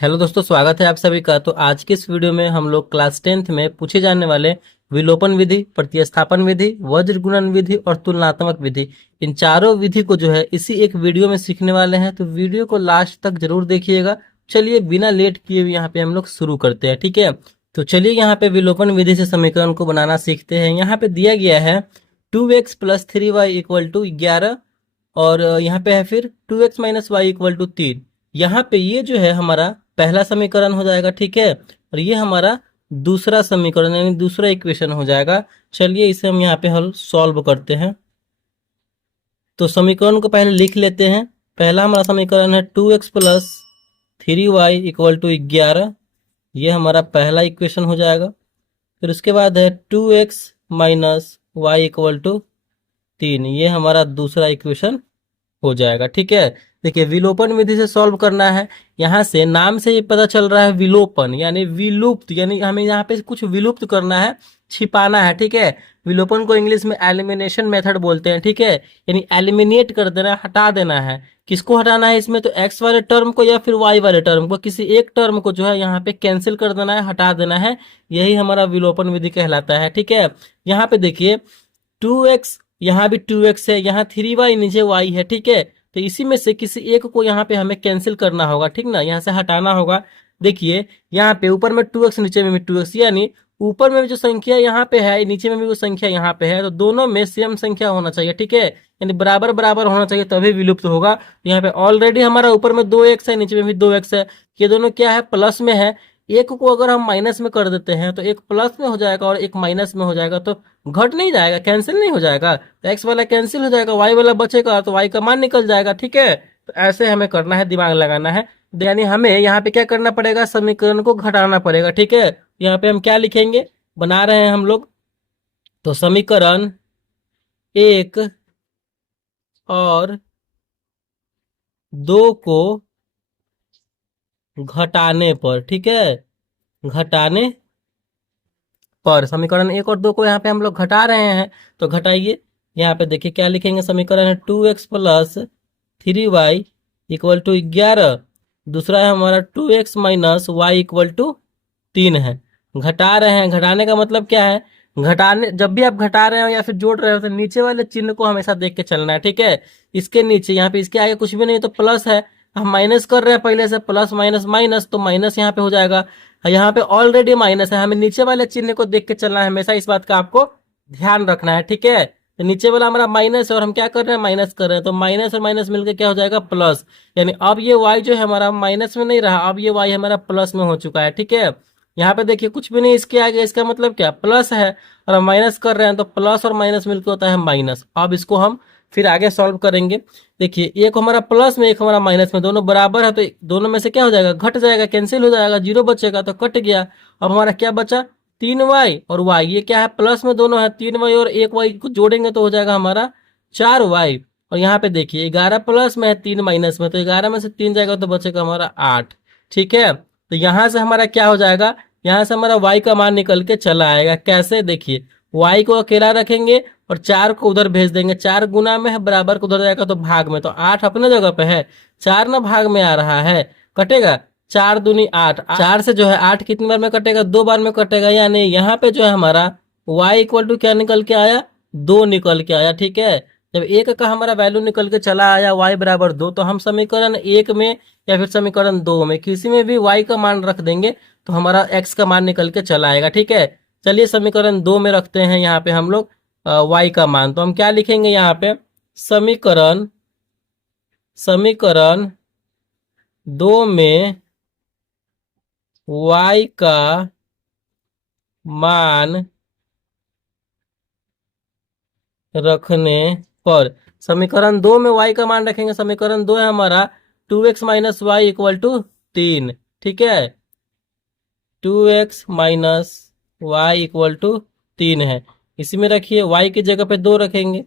Hello दोस्तों, स्वागत है आप सभी का। तो आज की इस वीडियो में हम लोग क्लास 10th में पूछे जाने वाले विलोपन विधि, प्रतिस्थापन विधि, वज्र गुणन विधि और तुलनात्मक विधि, इन चारों विधि को जो है इसी एक वीडियो में सीखने वाले हैं। तो वीडियो को लास्ट तक जरूर देखिएगा। चलिए बिना लेट किए हुए यहाँ पे हम लोग शुरू करते हैं, ठीक है। तो चलिए यहाँ पे विलोपन विधि से समीकरण को बनाना सीखते हैं। यहाँ पे दिया गया है 2x + 3y = 11 और यहाँ पे है फिर 2x - y = 3। यहाँ पे ये जो है हमारा पहला समीकरण हो जाएगा, ठीक है। और ये हमारा दूसरा समीकरण यानी दूसरा इक्वेशन हो जाएगा। चलिए इसे हम यहाँ पे हल सॉल्व करते हैं। तो समीकरण को पहले लिख लेते हैं। पहला हमारा समीकरण है 2x + 3y = 11। ये हमारा पहला इक्वेशन हो जाएगा। फिर उसके बाद है 2x - y = 3। ये हमारा दूसरा इक्वेशन हो जाएगा, ठीक है। देखिए विलोपन विधि से सॉल्व करना है। यहाँ से नाम से ही पता चल रहा है विलोपन यानी विलुप्त, यानी हमें यहाँ पे कुछ विलुप्त करना है, छिपाना है, ठीक है। विलोपन को इंग्लिश में एलिमिनेशन मेथड बोलते हैं, ठीक है। यानी एलिमिनेट कर देना, हटा देना है। किसको हटाना है इसमें? तो एक्स वाले टर्म को या फिर वाई वाले टर्म को, किसी एक टर्म को जो है यहाँ पे कैंसिल कर देना है, हटा देना है। यही हमारा विलोपन विधि कहलाता है, ठीक है। यहाँ पे देखिए 2x, यहाँ भी 2x है, यहाँ 3y, नीचे y है, ठीक है। तो इसी में से किसी एक को यहाँ पे हमें कैंसिल करना होगा, ठीक ना, यहाँ से हटाना होगा। देखिए यहाँ पे ऊपर में 2x, नीचे में भी 2x, यानी ऊपर में भी जो संख्या यहाँ पे है, नीचे में भी वो संख्या यहाँ पे है, तो दोनों में सेम संख्या होना चाहिए, ठीक है। यानी बराबर बराबर होना चाहिए, तभी विलुप्त होगा। तो यहाँ पे ऑलरेडी हमारा ऊपर में 2x है, नीचे में भी 2x है। ये दोनों क्या है? प्लस में है। एक को अगर हम माइनस में कर देते हैं तो एक प्लस में हो जाएगा और एक माइनस में हो जाएगा, तो घट नहीं जाएगा, कैंसिल नहीं हो जाएगा। तो एक्स वाला कैंसिल हो जाएगा, वाई वाला बचेगा, तो वाई का मान निकल जाएगा, ठीक है। तो ऐसे हमें करना है, दिमाग लगाना है। यानी हमें यहाँ पे क्या करना पड़ेगा? समीकरण को घटाना पड़ेगा, ठीक है। यहाँ पे हम क्या लिखेंगे? बना रहे हैं हम लोग। तो समीकरण 1 और 2 को घटाने पर, ठीक है, घटाने पर समीकरण 1 और 2 को यहाँ पे हम लोग घटा रहे हैं। तो घटाइए। यहाँ पे देखिए क्या लिखेंगे? समीकरण है 2x + 3y = 11। दूसरा है हमारा 2x - y = 3 है। घटा रहे हैं। घटाने का मतलब क्या है? घटाने, जब भी आप घटा रहे हो या फिर जोड़ रहे हो तो नीचे वाले चिन्ह को हमेशा देख के चलना है, ठीक है। इसके नीचे, यहाँ पे इसके आगे कुछ भी नहीं तो प्लस है, हम माइनस कर रहे हैं पहले से, प्लस माइनस माइनस, तो माइनस यहाँ पे हो जाएगा। यहाँ पे ऑलरेडी माइनस है, हमें नीचे वाले चिन्ह को देख के चलना है हमेशा, इस बात का आपको ध्यान रखना है, ठीक है। तो नीचे वाला हमारा माइनस है और हम क्या कर रहे हैं? माइनस कर रहे हैं। तो माइनस और माइनस मिलकर क्या हो जाएगा? प्लस। यानी अब ये y जो है हमारा माइनस में नहीं रहा, अब ये y हमारा प्लस में हो चुका है, ठीक है। यहाँ पे देखिए कुछ भी नहीं इसके आगे, इसका मतलब क्या? प्लस है और हम माइनस कर रहे हैं, तो प्लस और माइनस मिलकर होता है माइनस। अब इसको हम फिर आगे सॉल्व करेंगे। देखिए एक हमारा प्लस में, एक हमारा माइनस में, दोनों बराबर है, तो दोनों में से क्या हो जाएगा? घट जाएगा, कैंसिल हो जाएगा, जीरो बचेगा, तो कट गया। अब हमारा क्या बचा? 3y और y, ये क्या है? प्लस में दोनों है, 3y और 1y को जोड़ेंगे तो हो जाएगा हमारा 4y। और यहाँ पे देखिए 11 प्लस में है, 3 माइनस में, तो 11 में से 3 जाएगा तो बचेगा हमारा 8, ठीक है। तो यहाँ से हमारा क्या हो जाएगा? यहाँ से हमारा y का मान निकल के चला आएगा। कैसे? देखिए y को अकेला रखेंगे और 4 को उधर भेज देंगे। 4 गुना में है, बराबर को उधर जाएगा तो भाग में, तो 8 अपने जगह पे है, 4 ना भाग में आ रहा है, कटेगा। 4 दूनी 8, 4 से जो है 8 कितनी बार में कटेगा? 2 बार में कटेगा। यानी यहाँ पे जो है हमारा y = क्या निकल के आया? 2 निकल के आया, ठीक है। जब एक का हमारा वैल्यू निकल के चला आया y = 2, तो हम समीकरण 1 में या फिर समीकरण 2 में किसी में भी y का मान रख देंगे तो हमारा x का मान निकल के चला आएगा, ठीक है। चलिए समीकरण 2 में रखते हैं यहाँ पे हम लोग y का मान। तो हम क्या लिखेंगे यहाँ पे? समीकरण समीकरण 2 में y का मान रखने पर, समीकरण 2 में y का मान रखेंगे। समीकरण 2 है हमारा 2x - y = 3, ठीक है। 2x - y = 3 है। इसी में रखिए, y की जगह पे 2 रखेंगे।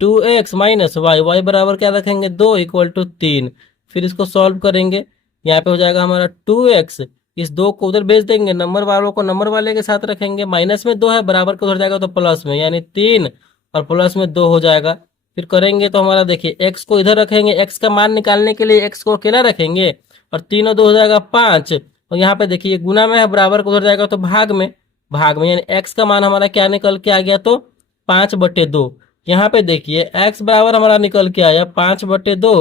2x - y बराबर क्या रखेंगे? 2 = 3। फिर इसको सॉल्व करेंगे। यहाँ पे हो जाएगा हमारा 2x, इस 2 को उधर भेज देंगे, नंबर वालों को नंबर वाले के साथ रखेंगे। माइनस में 2 है, बराबर को उधर जाएगा तो प्लस में, यानी 3 और प्लस में 2 हो जाएगा। फिर करेंगे तो हमारा देखिए x को इधर रखेंगे, x का मान निकालने के लिए x को अकेला रखेंगे और 3 और 2 हो जाएगा 5, और यहाँ पे देखिए गुना में है, बराबर को उधर जाएगा तो भाग में, यानी x का मान हमारा क्या निकल के आ गया, तो 5/2। यहाँ पे देखिए x बराबर हमारा निकल के आया 5/2,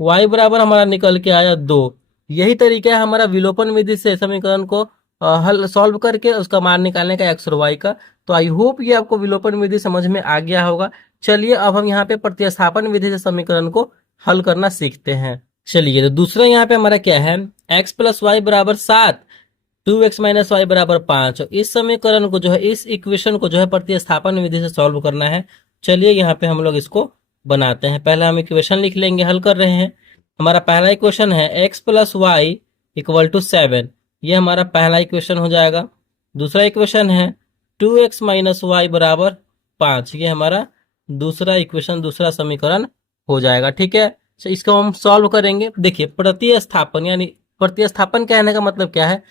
y बराबर हमारा निकल के आया 2। यही तरीका है हमारा विलोपन विधि से समीकरण को हल सॉल्व करके उसका मान निकालने का x और y का। तो आई होप ये आपको विलोपन विधि समझ में आ गया होगा। चलिए अब हम यहाँ पे प्रतिस्थापन विधि से समीकरण को हल करना सीखते हैं। चलिए तो दूसरा यहाँ पे हमारा क्या है, x + y = 7, 2x - y = 5। इस समीकरण को जो है, इस इक्वेशन को जो है प्रतिस्थापन विधि से सॉल्व करना है। चलिए यहाँ पे हम लोग इसको बनाते हैं। पहले हम इक्वेशन लिख लेंगे, हल कर रहे हैं। हमारा पहला इक्वेशन है x + y = 7, ये हमारा पहला इक्वेशन हो जाएगा। दूसरा इक्वेशन है 2x - y = 5, ये हमारा दूसरा इक्वेशन, दूसरा समीकरण हो जाएगा। ठीक है, तो इसको हम सॉल्व करेंगे। देखिए प्रतिस्थापन, यानी प्रतिस्थापन कहने का मतलब क्या है,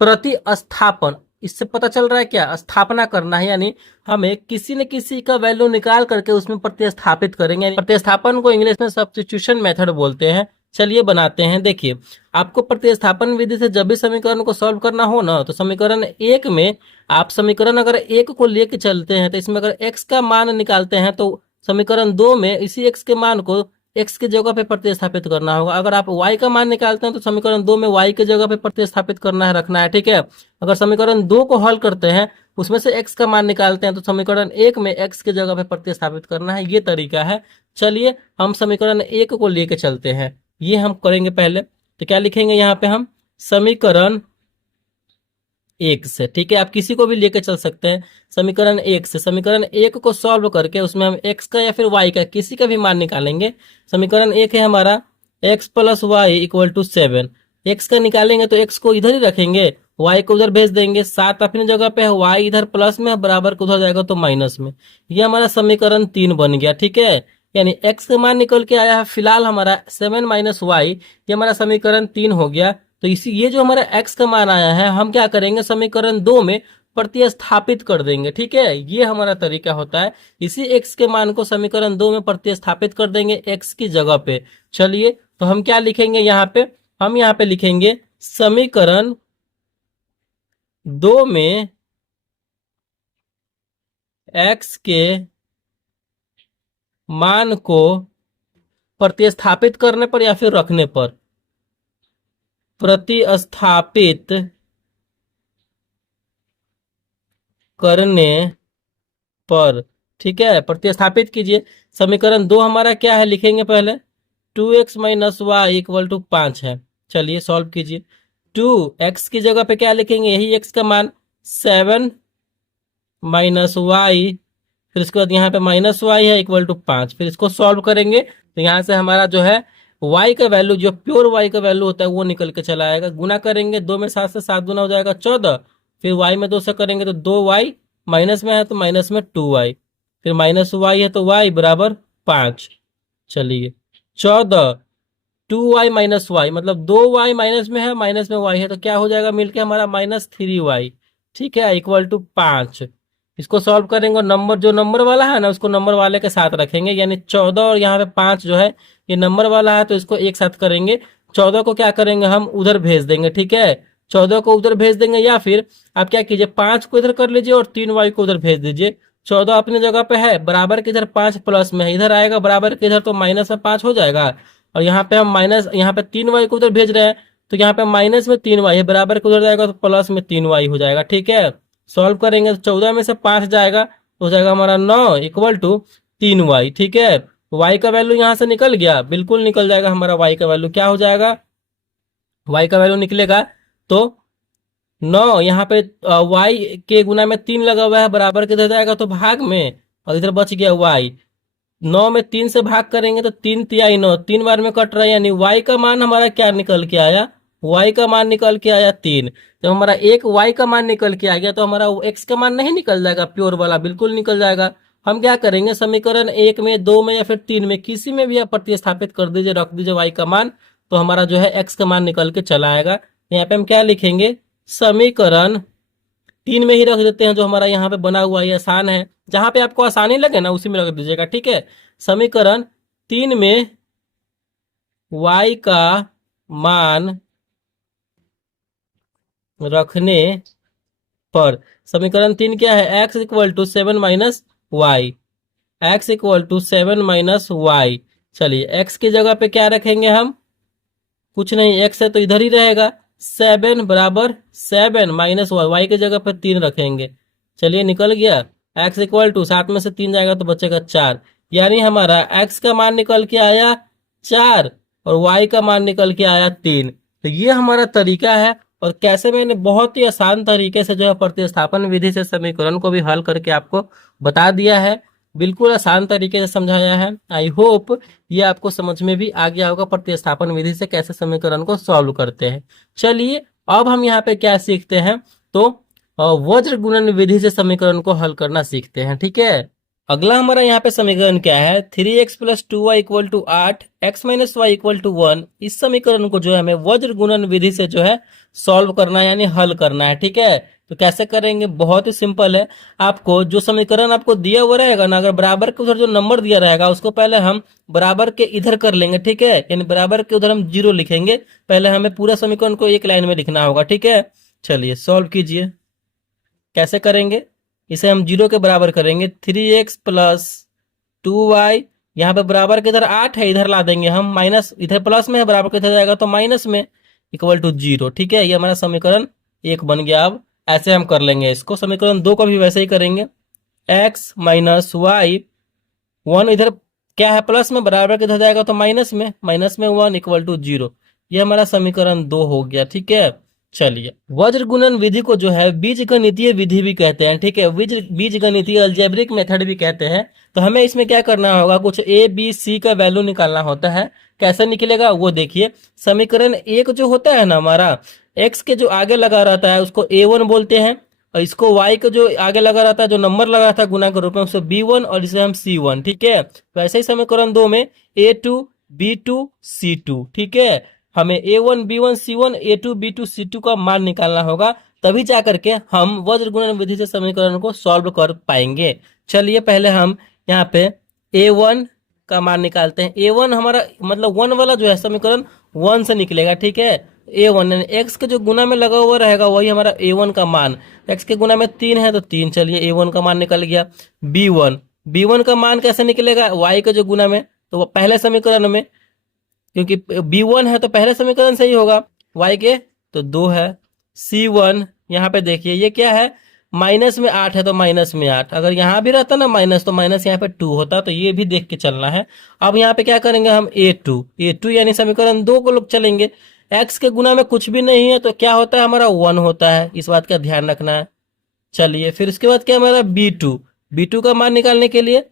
प्रतिस्थापन, इससे पता चल रहा है क्या, स्थापना करना है, यानी हमें किसी न किसी का वैल्यू निकाल करके उसमें प्रतिस्थापित करेंगे। प्रतिस्थापन को इंग्लिश में सब्स्टिट्यूशन मेथड बोलते हैं। चलिए बनाते हैं। देखिए आपको प्रतिस्थापन विधि से जब भी समीकरण को सॉल्व करना हो ना, तो समीकरण 1 में आप समीकरण अगर 1 को लेके चलते हैं तो इसमें अगर x का मान निकालते हैं तो समीकरण 2 में इसी x के मान को x की जगह पे प्रतिस्थापित करना होगा। अगर आप y का मान निकालते हैं तो समीकरण 2 में y की जगह पे प्रतिस्थापित करना है, रखना है। ठीक है, अगर समीकरण 2 को हल करते हैं उसमें से x का मान निकालते हैं तो समीकरण 1 में x की जगह पे प्रतिस्थापित करना है, ये तरीका है। चलिए हम समीकरण 1 को लेके चलते हैं, ये हम करेंगे पहले। तो क्या लिखेंगे यहाँ पे हम, समीकरण 1 से। ठीक है, आप किसी को भी लेके चल सकते हैं। समीकरण 1 से, समीकरण 1 को सॉल्व करके उसमें हम x का या फिर y का, किसी का भी मान निकालेंगे। समीकरण 1 है हमारा x + y = 7। x का निकालेंगे तो x को इधर ही रखेंगे, y को उधर भेज देंगे। 7 अपनी जगह पे है, y इधर प्लस में, बराबर को उधर जाएगा तो माइनस में। ये हमारा समीकरण 3 बन गया। ठीक है, यानी x का मान निकल के आया है फिलहाल हमारा 7 - y, ये हमारा समीकरण 3 हो गया। तो इसी ये जो हमारा x का मान आया है, हम क्या करेंगे, समीकरण 2 में प्रतिस्थापित कर देंगे। ठीक है, ये हमारा तरीका होता है। इसी x के मान को समीकरण 2 में प्रतिस्थापित कर देंगे x की जगह पे। चलिए तो हम क्या लिखेंगे यहाँ पे, हम यहाँ पे लिखेंगे समीकरण 2 में x के मान को प्रतिस्थापित करने पर या फिर रखने पर, प्रतिस्थापित करने पर, ठीक है, प्रतिस्थापित कीजिए। समीकरण 2 हमारा क्या है, लिखेंगे पहले 2x - y = 5 है। चलिए सॉल्व कीजिए। 2x की जगह पे क्या लिखेंगे, यही x का मान, 7 - y, फिर इसके बाद यहाँ पे -y है = 5। फिर इसको सॉल्व करेंगे तो यहाँ से हमारा जो है y का वैल्यू, जो प्योर y का वैल्यू होता है वो निकल के चला आएगा। गुना करेंगे 2 में 7 से, 7 गुना हो जाएगा 14, फिर y में 2 से करेंगे तो 2y, माइनस में है तो माइनस में 2y, फिर -y है तो y = 5। चलिए 14, 2y - y, मतलब 2y माइनस में है, माइनस में y है, तो क्या हो जाएगा मिलके हमारा -3y। ठीक है, = 5। इसको सॉल्व करेंगे और नंबर, जो नंबर वाला है ना उसको नंबर वाले के साथ रखेंगे, यानी 14 और यहाँ पे 5 जो है ये नंबर वाला है तो इसको एक साथ करेंगे। 14 को क्या करेंगे, हम उधर भेज देंगे। ठीक है, 14 को उधर भेज देंगे, या फिर आप क्या कीजिए 5 को इधर कर लीजिए और 3y को उधर भेज दीजिए। 14 अपनी जगह पे है, बराबर के इधर 5 प्लस में है, इधर आएगा बराबर के इधर तो माइनस में 5 हो जाएगा। और यहाँ पे हम माइनस, यहाँ पे 3y को उधर भेज रहे हैं तो यहाँ पे माइनस में 3y है, बराबर के उधर जाएगा तो प्लस में 3y हो जाएगा। ठीक है, सॉल्व करेंगे तो 14 में से 5 जाएगा तो हो जाएगा हमारा 9 = 3y। ठीक है, y का वैल्यू यहाँ से निकल गया, बिल्कुल निकल जाएगा हमारा y का वैल्यू। क्या हो जाएगा, y का वैल्यू निकलेगा तो 9, यहाँ पे y के गुना में 3 लगा हुआ है, बराबर के इधर जाएगा तो भाग में, और इधर बच गया y। 9 में 3 से भाग करेंगे तो 3 तिहाई 9, 3 बार में कट रहा है, यानी y का मान हमारा क्या निकल के आया, y का मान निकल के आया 3। जब हमारा एक y का मान निकल के आ गया तो हमारा x का मान नहीं निकल जाएगा, प्योर वाला बिल्कुल निकल जाएगा। हम क्या करेंगे, समीकरण 1 में, 2 में या फिर 3 में, किसी में भी आप प्रतिस्थापित कर दीजिए, रख दीजिए y का मान, तो हमारा जो है x का मान निकल के चला आएगा। यहाँ पे हम क्या लिखेंगे, समीकरण 3 में ही रख देते हैं, जो हमारा यहाँ पे बना हुआ है, आसान है, जहां पे आपको आसानी लगे ना उसी में रख दीजिएगा। ठीक है, समीकरण 3 में y का मान रखने पर समीकरण 3 क्या है, x equal to 7 - y, x equal to 7 - y। चलिए x की जगह पे क्या रखेंगे हम, कुछ नहीं, x है तो इधर ही रहेगा, 7 बराबर 7 - y, y की जगह पे 3 रखेंगे। चलिए निकल गया, x इक्वल टू 7 में से 3 जाएगा तो बचेगा 4, यानी हमारा x का मान निकल के आया 4 और y का मान निकल के आया 3। तो ये हमारा तरीका है, और कैसे मैंने बहुत ही आसान तरीके से जो है प्रतिस्थापन विधि से समीकरण को भी हल करके आपको बता दिया है। बिल्कुल आसान तरीके से समझाया है। आई होप ये आपको समझ में भी आ गया होगा प्रतिस्थापन विधि से कैसे समीकरण को सॉल्व करते हैं। चलिए अब हम यहाँ पे क्या सीखते हैं, तो वज्र गुणन विधि से समीकरण को हल करना सीखते हैं। ठीक है, अगला हमारा यहाँ पे समीकरण क्या है, 3x + 2y equal to 8, x - y equal to 1। इस समीकरण को जो है हमें वज्र गुणन विधि से जो है सॉल्व करना है, यानी हल करना है। ठीक है, तो कैसे करेंगे, बहुत ही सिंपल है। आपको जो समीकरण आपको दिया हुआ रहेगा ना, अगर बराबर के उधर जो नंबर दिया रहेगा उसको पहले हम बराबर के इधर कर लेंगे। ठीक है, यानी बराबर के उधर हम 0 लिखेंगे। पहले हमें पूरा समीकरण को एक लाइन में लिखना होगा। ठीक है, चलिए सॉल्व कीजिए। कैसे करेंगे, इसे हम 0 के बराबर करेंगे, 3x + 2y, यहाँ पे बराबर के इधर 8 है, इधर ला देंगे हम माइनस, इधर प्लस में है, बराबर के इधर जाएगा तो माइनस में, इक्वल टू 0। ठीक है, ये हमारा समीकरण 1 बन गया। अब ऐसे हम कर लेंगे इसको, समीकरण 2 को भी वैसे ही करेंगे, x - y, 1 इधर क्या है प्लस में, बराबर के इधर जाएगा तो माइनस में, माइनस में 1 इक्वल टू 0। ये हमारा समीकरण 2 हो गया। ठीक है, चलिए वज्र गुणन विधि को जो है बीजगणितीय विधि भी कहते हैं। ठीक है, बीजगणितीय अलजेब्रिक मेथड भी कहते हैं। तो हमें इसमें क्या करना होगा, कुछ ए बी सी का वैल्यू निकालना होता है। कैसे निकलेगा वो देखिए, समीकरण 1 जो होता है ना हमारा, एक्स के जो आगे लगा रहता है उसको A1 बोलते हैं, और इसको y को जो आगे लगा रहता है, जो नंबर लगा रहता है गुना के रूप में, उसको B1 और इसे हम C1। ठीक है, वैसे ही समीकरण 2 में A2 B2 C2। ठीक है, हमें A1 B1 C1 A2 B2 C2 का मान निकालना होगा, तभी जा करके हम वज्र गुणन विधि से समीकरण को सॉल्व कर पाएंगे। चलिए पहले हम यहाँ पे A1 का मान निकालते हैं। A1 हमारा मतलब 1 वाला जो है समीकरण 1 से निकलेगा। ठीक है, A1 यानी x के जो गुना में लगा हुआ रहेगा वही हमारा A1 का मान, x के गुना में 3 है तो 3, चलिए A1 का मान निकल गया। B1 का मान कैसे निकलेगा, y के जो गुना में, तो वो पहले समीकरण में, क्योंकि B1 है तो पहले समीकरण से ही होगा, y के तो 2 है। C1 यहाँ पे देखिए ये क्या है, माइनस में 8 है तो माइनस में 8, अगर यहाँ भी रहता ना माइनस तो माइनस यहाँ पे 2 होता, तो ये भी देख के चलना है। अब यहाँ पे क्या करेंगे हम, A2 यानी समीकरण 2 को लोग चलेंगे। x के गुना में कुछ भी नहीं है तो क्या होता है हमारा 1 होता है, इस बात का ध्यान रखना है। चलिए फिर उसके बाद क्या हमारा B2 का मान निकालने के लिए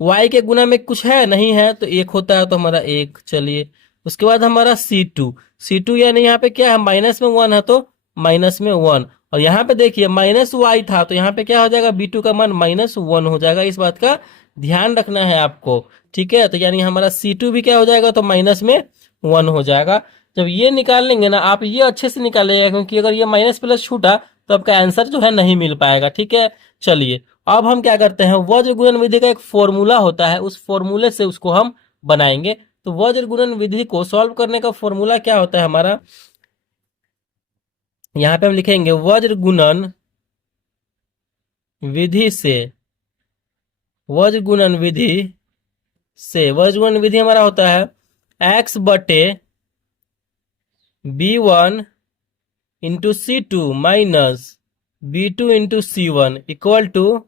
y के गुना में कुछ है नहीं है तो 1 होता है, तो हमारा 1। चलिए उसके बाद हमारा C2 यानी यहाँ पे क्या है, माइनस में 1 है तो माइनस में 1, और यहाँ पे देखिए माइनस y था तो यहाँ पे क्या हो जाएगा, B2 का मान -1 हो जाएगा, इस बात का ध्यान रखना है आपको। ठीक है, तो यानी हमारा C2 भी क्या हो जाएगा, तो -1 हो जाएगा। जब ये निकाल लेंगे ना आप, ये अच्छे से निकालेगा, क्योंकि अगर ये माइनस प्लस छूटा तो आपका आंसर जो है नहीं मिल पाएगा। ठीक है, चलिए अब हम क्या करते हैं, वज्र गुणन विधि का एक फॉर्मूला होता है, उस फॉर्मूले से उसको हम बनाएंगे। तो वज्र गुणन विधि को सॉल्व करने का फॉर्मूला क्या होता है हमारा, यहाँ पे हम लिखेंगे वज्र गुणन विधि से, वज्र गुणन विधि हमारा होता है x/B1 into C2 minus B2 into C1 equal to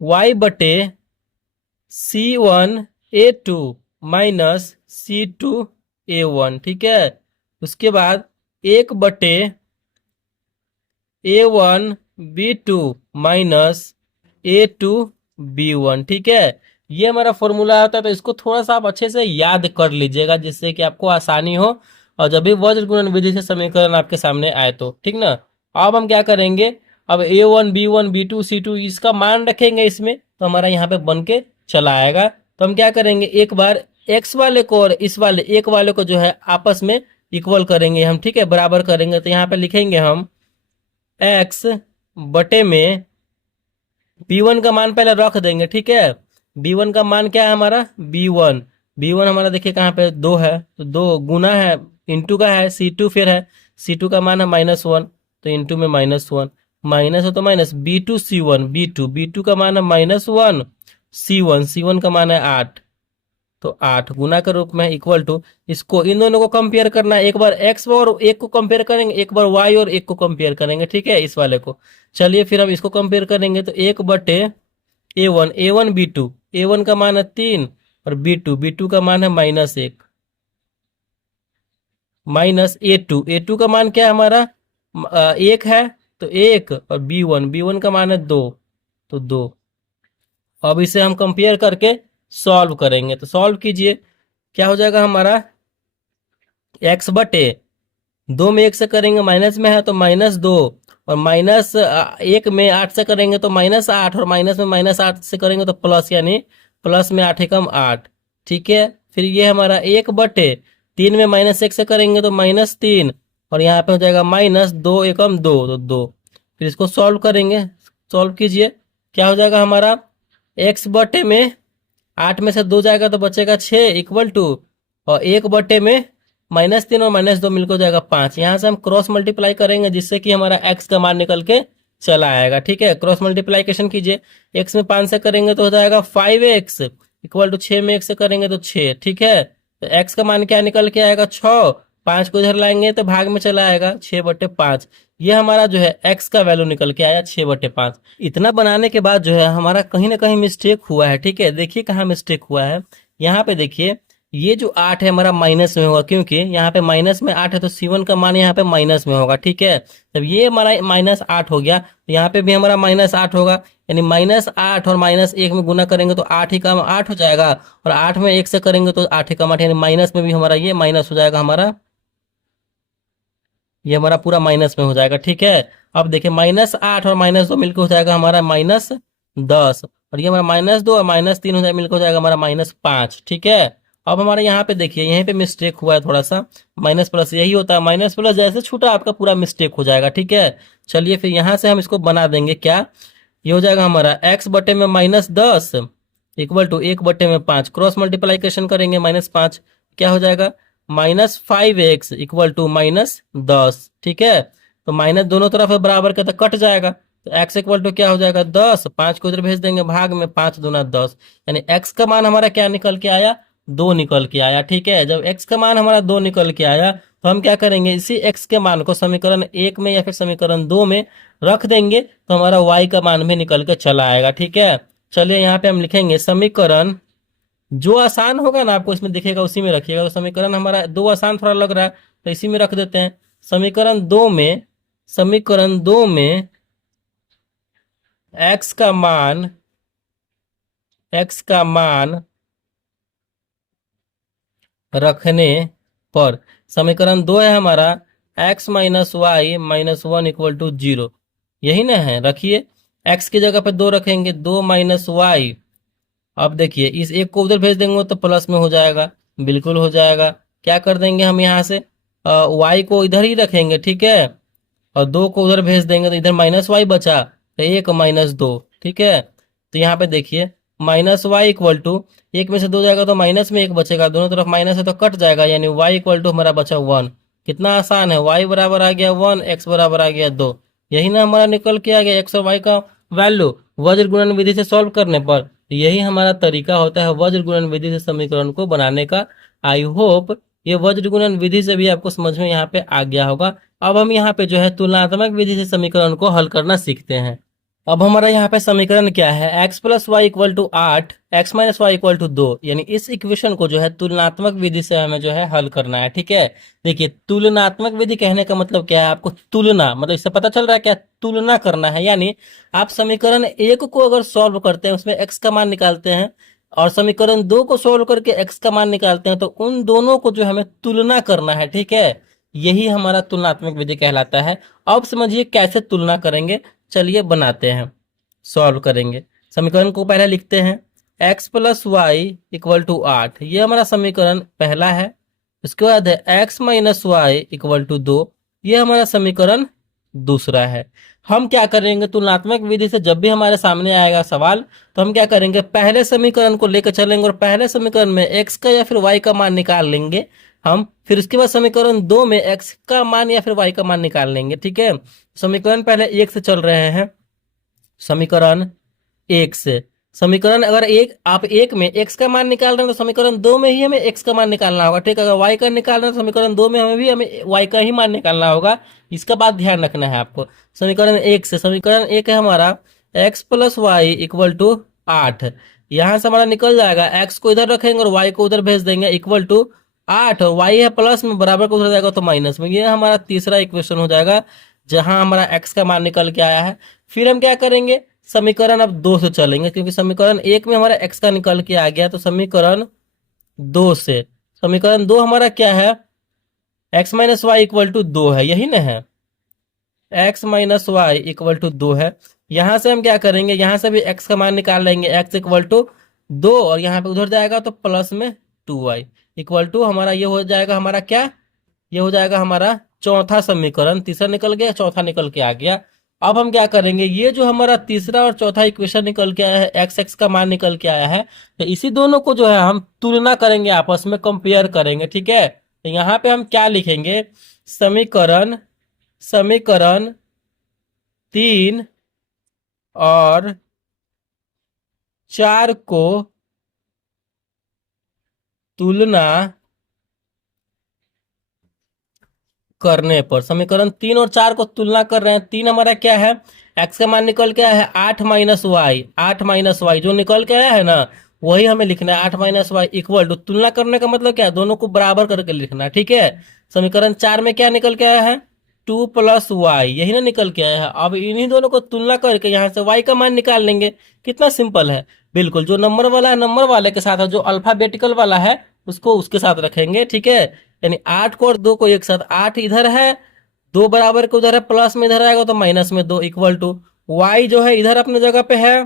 y/C1A2 minus C2A1। ठीक है, उसके बाद 1/A1B2 माइनस A2B1। ठीक है, ये हमारा फॉर्मूला होता है, तो इसको थोड़ा सा आप अच्छे से याद कर लीजिएगा, जिससे कि आपको आसानी हो और जब भी वज्र गुणन विधि से समीकरण आपके सामने आए तो। ठीक ना, अब हम क्या करेंगे, अब A1 B1 B2 C2 इसका मान रखेंगे इसमें, तो हमारा यहाँ पे बन के चला आएगा। तो हम क्या करेंगे, एक बार x वाले को और इस वाले एक वाले को जो है आपस में इक्वल करेंगे हम। ठीक है, बराबर करेंगे, तो यहाँ पे लिखेंगे हम x बटे में B1 का मान पहले रख देंगे। ठीक है, B1 का मान क्या है हमारा, B1 हमारा देखिए कहाँ पे 2 है, तो 2 गुना है इंटू का है C2 फिर है, C2 का मान है -1, तो इंटू में -1, माइनस है तो माइनस, B2C1, B2 का मान है -1, C1 का मान है 8, तो 8 गुना के रूप में इक्वल टू, इसको इन दोनों को कंपेयर करना है, एक बार x और एक को कंपेयर करेंगे, एक बार y और एक को कंपेयर करेंगे, ठीक है, इस वाले को। चलिए फिर हम इसको कंपेयर करेंगे, तो 1/A1, A1 B2, A1 का मान है 3 और B2 का मान है -1, माइनस A2 का मान क्या है हमारा, 1 है, तो 1, और B1 का मान है 2, तो 2। अब इसे हम कंपेयर करके सॉल्व करेंगे, तो सॉल्व कीजिए, क्या हो जाएगा हमारा, x/2 में 1 से करेंगे माइनस में है तो -2, और -1 में 8 से करेंगे तो -8, और माइनस में -8 से करेंगे तो प्लस, यानी प्लस में 8 एकम 8, ठीक है। फिर ये हमारा 1/3 में -1 से करेंगे तो -3, और यहाँ पे हो जाएगा -2 एकम 2, तो 2। फिर इसको सॉल्व करेंगे, सॉल्व कीजिए, क्या हो जाएगा हमारा, x/में 8 में से 2 जाएगा तो बचेगा 6 इक्वल टू, और 1/में -3 और -2 मिलकर हो जाएगा 5। यहाँ से हम क्रॉस मल्टीप्लाई करेंगे जिससे कि हमारा x का मान निकल के चला आएगा, ठीक है। क्रॉस मल्टीप्लाइकेशन कीजिए, x में 5 से करेंगे तो हो जाएगा 5x इक्वल टू 6 में 1 से करेंगे तो 6, ठीक है। तो x का मान क्या निकल के आएगा, 6, 5 को इधर लाएंगे तो भाग में चला आएगा 6/5। ये हमारा जो है x का वैल्यू निकल के आया 6/5। इतना बनाने के बाद जो है हमारा कहीं ना कहीं मिस्टेक हुआ है, ठीक है। देखिए कहाँ मिस्टेक हुआ है, यहाँ पे देखिए, ये जो 8 है हमारा माइनस में होगा, क्योंकि यहाँ पे माइनस में 8 है तो C1 का मान यहाँ पे माइनस में होगा, ठीक है। जब ये हमारा -8 हो गया तो यहाँ पे भी हमारा -8 होगा, यानी -8 और -1 में गुना करेंगे तो 8 ही कम 8 हो जाएगा, और 8 में 1 से करेंगे तो 8 ही कम 8, यानी माइनस में भी हमारा ये माइनस हो जाएगा, हमारा ये हमारा पूरा माइनस में हो जाएगा, ठीक है। अब देखिए -8 और -2 मिलकर हो जाएगा हमारा -10, और ये हमारा -2 और -3 हो जाएगा, मिलकर हो जाएगा हमारा -5, ठीक है। अब हमारे यहाँ पे देखिए, यहीं पे मिस्टेक हुआ है थोड़ा सा, माइनस प्लस यही होता है, माइनस प्लस जैसे छूटा आपका पूरा मिस्टेक हो जाएगा, ठीक है। चलिए फिर यहाँ से हम इसको बना देंगे, क्या, ये हो जाएगा हमारा x/में -10 इक्वल टू 1/5, क्रॉस मल्टीप्लाइकेशन करेंगे, -5 क्या हो जाएगा, -5x इक्वल टू -10, ठीक है। तो माइनस दोनों तरफ है बराबर का तो कट जाएगा, तो x इक्वल टू क्या हो जाएगा 10, 5 को इधर भेज देंगे भाग में, 5 दूना 10, यानी x का मान हमारा क्या निकल के आया, 2 निकल के आया, ठीक है। जब x का मान हमारा 2 निकल के आया तो हम क्या करेंगे, इसी x के मान को समीकरण 1 में या फिर समीकरण 2 में रख देंगे तो हमारा y का मान भी निकल के चला आएगा, ठीक है। चलिए यहाँ पे हम लिखेंगे समीकरण, जो आसान होगा ना आपको इसमें दिखेगा उसी में रखिएगा। तो समीकरण हमारा 2 आसान थोड़ा लग रहा है तो इसी में रख देते हैं। समीकरण 2 में x का मान रखने पर, समीकरण 2 है हमारा x - y - 1 इक्वल टू 0, यही ना है, रखिए x की जगह पे 2 रखेंगे, 2 - y। अब देखिए इस एक को उधर भेज देंगे तो प्लस में हो जाएगा, बिल्कुल हो जाएगा। क्या कर देंगे हम यहाँ से, y को इधर ही रखेंगे, ठीक है, और 2 को उधर भेज देंगे तो इधर -y बचा, तो 1 - 2, ठीक है। तो यहाँ पे देखिए -y इक्वल टू, 1 में से 2 जाएगा तो माइनस में 1 बचेगा, दोनों तरफ माइनस है तो कट जाएगा, यानी y इक्वल टू हमारा बचा 1। कितना आसान है, y बराबर आ गया 1, x बराबर आ गया 2, यही ना हमारा निकल के आ गया x और y का वैल्यू वज्र गुणन विधि से सॉल्व करने पर। यही हमारा तरीका होता है वज्र गुणन विधि से समीकरण को बनाने का। आई होप ये वज्र गुणन विधि से भी आपको समझ में यहाँ पे आ गया होगा। अब हम यहाँ पे जो है तुलनात्मक विधि से समीकरण को हल करना सीखते हैं। अब हमारा यहाँ पे समीकरण क्या है, x + y equal to 8, x - y equal to 2, यानी इस इक्वेशन को जो है तुलनात्मक विधि से हमें जो है हल करना है, ठीक है। देखिए तुलनात्मक विधि कहने का मतलब क्या है, आपको तुलना, मतलब इससे पता चल रहा है क्या, तुलना करना है। यानी आप समीकरण 1 को अगर सॉल्व करते हैं, उसमें x का मान निकालते हैं, और समीकरण 2 को सॉल्व करके x का मान निकालते हैं, तो उन दोनों को जो हमें तुलना करना है, ठीक है। यही हमारा तुलनात्मक विधि कहलाता है। अब समझिए कैसे तुलना करेंगे, चलिए बनाते हैं, सॉल्व करेंगे। समीकरण को पहले लिखते हैं, x + y इक्वल टू 8, ये हमारा समीकरण पहला है। उसके बाद है x - y इक्वल टू 2, ये हमारा समीकरण दूसरा है। हम क्या करेंगे, तुलनात्मक विधि से जब भी हमारे सामने आएगा सवाल तो हम क्या करेंगे, पहले समीकरण को लेकर चलेंगे और पहले समीकरण में x का या फिर y का मान निकाल लेंगे, हम फिर उसके बाद समीकरण 2 में x का मान या फिर y का मान निकाल लेंगे। ठीक है, समीकरण पहले 1 से चल रहे हैं। समीकरण 1 से, समीकरण अगर एक आप 1 में x का मान निकाल रहे हैं तो समीकरण 2 में ही हमें x का मान निकालना होगा। ठीक है, अगर y का निकाल रहे हैं तो समीकरण 2 में हमें y का ही मान निकालना होगा। इसका बात ध्यान रखना है आपको। समीकरण 1 से, समीकरण 1 है हमारा x plus y equal to 8। यहां से हमारा निकल जाएगा, x को इधर रखेंगे और y को उधर भेज देंगे, इक्वल टू 8, और y है प्लस में, बराबर को उधर जाएगा तो माइनस में। ये हमारा तीसरा इक्वेशन हो जाएगा जहां हमारा x का मान निकल के आया है। फिर हम क्या करेंगे, समीकरण अब 2 से चलेंगे, क्योंकि समीकरण 1 में हमारा x का निकल के आ गया। तो समीकरण 2 से, समीकरण 2 हमारा क्या है, x minus y equal to 2 है, यही ना है, x minus y equal to 2 है। यहां से हम क्या करेंगे, यहां से भी x का मान निकाल लेंगे, x इक्वल टू 2, और यहाँ पे उधर जाएगा तो प्लस में 2y इक्वल टू हमारा ये हो जाएगा, हमारा क्या, ये हो जाएगा हमारा चौथा समीकरण। तीसरा निकल गया, चौथा निकल के आ गया। अब हम क्या करेंगे, ये जो हमारा तीसरा और चौथा इक्वेशन निकल के आया है, एक्स एक्स का मान निकल के आया है, तो इसी दोनों को जो है हम तुलना करेंगे, आपस में कंपेयर करेंगे। ठीक है, तो यहाँ पे हम क्या लिखेंगे, समीकरण समीकरण 3 और 4 को तुलना करने पर, समीकरण 3 और 4 को तुलना कर रहे हैं। 3 हमारा क्या है, x का मान निकल के आया है 8 माइनस वाई, 8 माइनस वाई जो निकल के आया है ना, वही हमें लिखना है, 8 माइनस वाई इक्वल टू, तुलना करने का मतलब क्या है, दोनों को बराबर करके लिखना है। ठीक है, समीकरण 4 में क्या निकल के आया है, 2 प्लस वाई, यही ना निकल के आया है। अब इन्हीं दोनों को तुलना करके यहाँ से y का मान निकाल लेंगे। कितना सिंपल है, बिल्कुल, जो नंबर वाला है नंबर वाले के साथ, और जो अल्फाबेटिकल वाला है उसको उसके साथ रखेंगे। ठीक है, यानी 8 को और 2 को एक साथ, 8 इधर है, 2 बराबर के उधर है, प्लस में इधर आएगा तो माइनस में 2 इक्वल टू, y जो है इधर अपने जगह पे है,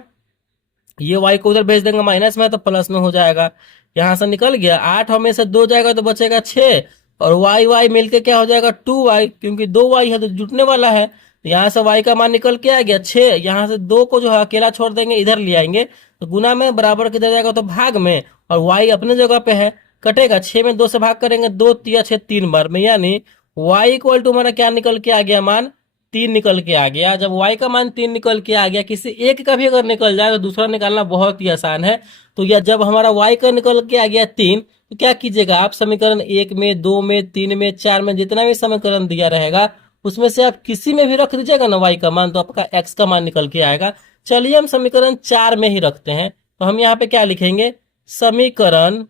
ये y को उधर भेज देंगे, माइनस में है तो प्लस में हो जाएगा। यहां से निकल गया, 8 हमें से 2 जाएगा तो बचेगा 6, और y मिलके क्या हो जाएगा 2y, क्योंकि 2y है तो जुटने वाला है। तो यहाँ से y का मान निकल के आ गया 6। यहाँ से 2 को जो है अकेला छोड़ देंगे, इधर ले आएंगे तो गुना में, बराबर किधर जाएगा तो भाग में, और y अपने जगह पे है, कटेगा, 6 में 2 से भाग करेंगे, 2 तिया 6 3 बार में, यानी y इक्वल टू हमारा क्या निकल के आ गया, मान 3 निकल के आ गया। जब y का मान 3 निकल के आ गया, किसी एक का भी अगर निकल जाए तो दूसरा निकालना बहुत ही आसान है। तो या जब हमारा y का निकल के आ गया 3, तो क्या कीजिएगा आप, समीकरण 1 में, 2 में, 3 में, 4 में, जितना भी समीकरण दिया रहेगा उसमें से आप किसी में भी रख दीजिएगा ना y का मान, तो आपका x का मान निकल के आएगा। चलिए हम समीकरण 4 में ही रखते हैं, तो हम यहाँ पे क्या लिखेंगे, समीकरण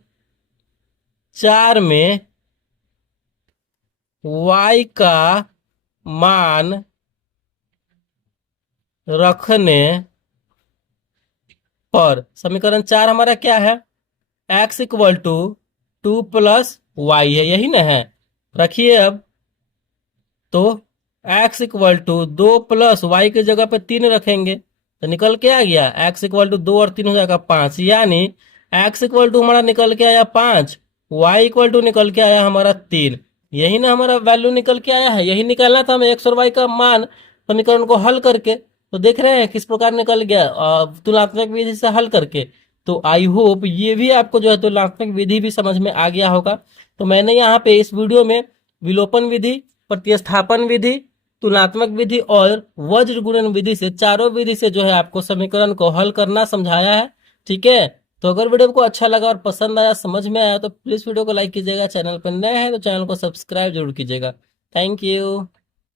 4 में y का मान रखने पर, समीकरण 4 हमारा क्या है, x equal to 2 plus y है, यही ना है। रखिए अब, तो x equal to 2 plus y की जगह पे 3 रखेंगे तो निकल के आ गया, x इक्वल टू 2 और 3 हो जाएगा 5, यानी x इक्वल टू हमारा निकल के आया 5, y इक्वल टू निकल के आया हमारा 3। यही ना हमारा वैल्यू निकल के आया है, यही निकालना था हमें x और y का मान समीकरण को हल करके। तो देख रहे हैं किस प्रकार निकल गया, तुलनात्मक विधि से हल करके। तो आई होप ये भी आपको जो है तुलनात्मक विधि भी समझ में आ गया होगा। तो मैंने यहाँ पे इस वीडियो में विलोपन विधि, प्रतिस्थापन विधि, तुलनात्मक विधि और वज्र गुणन विधि से, चारों विधि से जो है आपको समीकरण को हल करना समझाया है। ठीक है, तो अगर वीडियो को अच्छा लगा और पसंद आया, समझ में आया, तो प्लीज वीडियो को लाइक कीजिएगा, चैनल पर नए हैं तो चैनल को सब्सक्राइब जरूर कीजिएगा। Thank you.